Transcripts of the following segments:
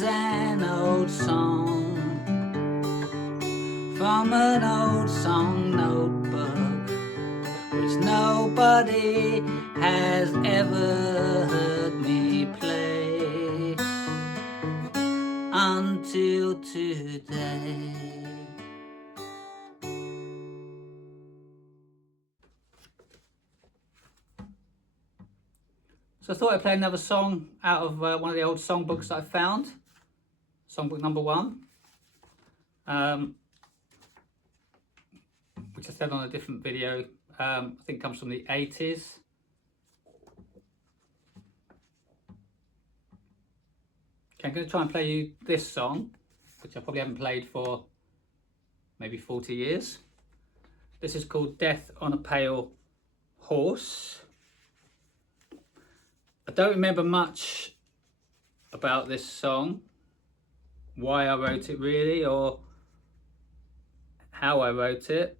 is an old song from an old song notebook, which nobody has ever heard me play until today. So I thought I'd play another song out of one of the old songbooks that I found, Songbook number 1, which I said on a different video, I think comes from the 80s. Okay, I'm going to try and play you this song, which I probably haven't played for maybe 40 years. This is called Death on a Pale Horse. I don't remember much about this song, why I wrote it really, or how I wrote it.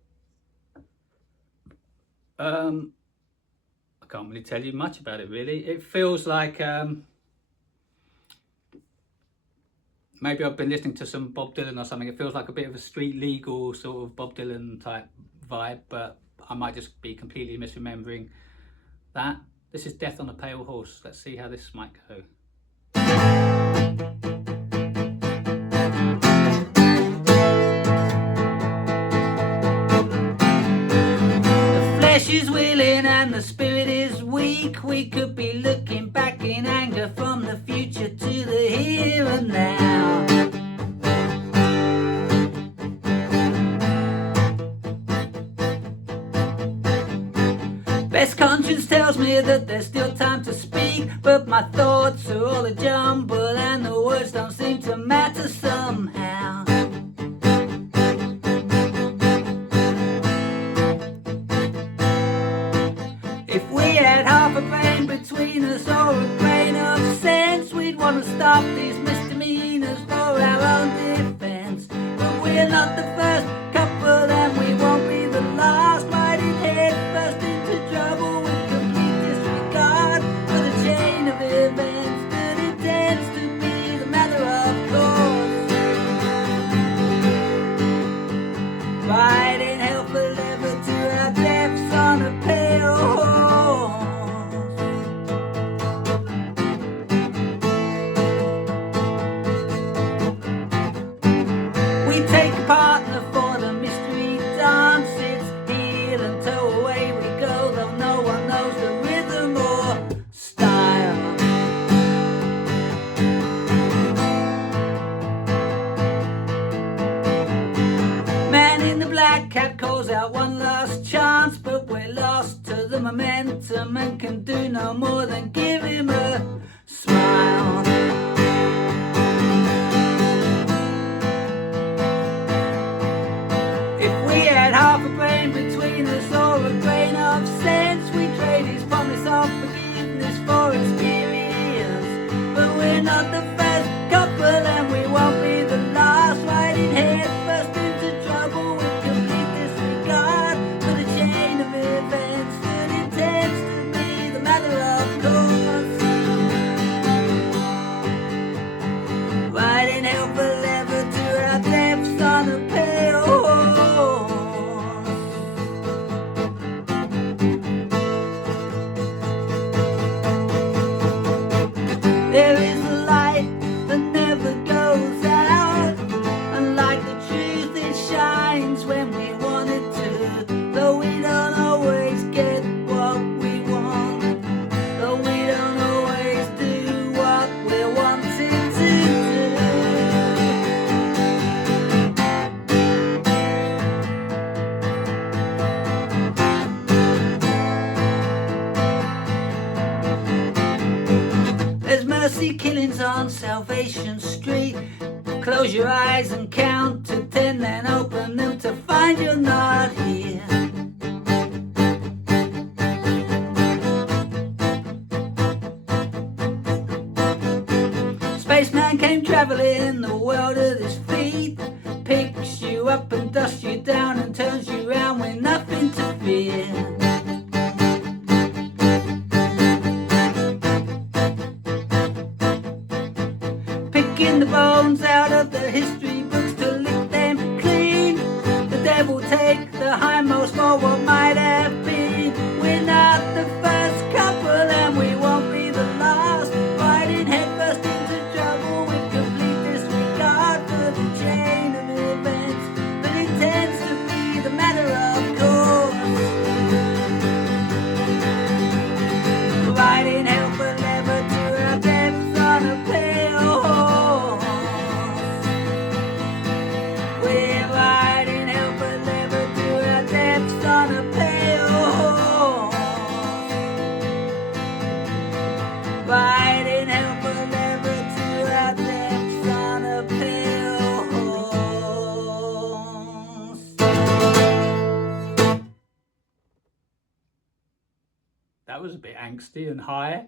I can't really tell you much about it really. It feels like maybe I've been listening to some Bob Dylan or something. It feels like a bit of a street legal sort of Bob Dylan type vibe, but I might just be completely misremembering that. This is Death on a Pale Horse. Let's see how this might go. The flesh is willing and the spirit is weak. We could be looking back in anger from the future to the here and now. Best conscience tells me that there's still time to speak, but my thoughts are all a jumble and the words don't seem to matter somehow. If we had half a brain between us or a grain of sense, we'd want to stop these misdemeanors for our own defense. But we're not the first couple and we won't be the last, riding head first into trouble with complete disregard for the chain of events that intends to be the matter of course. Riding hell forever to our deaths on a pale horse. We take a partner for the mystery dance. It's heel and toe away we go, though no one knows the rhythm or style. Man in the black cap calls out one last chance, but we're lost to the momentum and can do no more than give him a smile. If we had half a brain between us or a grain of sense, we'd trade his promise of forgiveness for experience. But we're not the first couple and we won't be the last, riding head first into trouble with complete disregard for the chain of events that intends to be the matter of course. Riding hell forever to our depths on a pale horse. There is a light that never goes out, and like the truth it shines when we want it to, though we don't always get what we want, though we don't always do what we're wanting to do. There's mercy killings on Salvation Street. Close your eyes and count to 10, then open them to find you're not here. Spaceman came traveling the world at his feet, picks you up and dusts you down and turns you round with nothing to fear. picking the bones out of the history books to lick them clean. The devil take the hindmost for what might have been. We're not the first couple and we won't be the last, riding headfirst into trouble with complete disregard for the chain of events that intends to be the matter of course. Riding hell forever to our depths on a pale horse. We're riding hell forever to our depths on a pale horse. Riding hell forever to our depths on a pale horse. That was a bit angsty and high.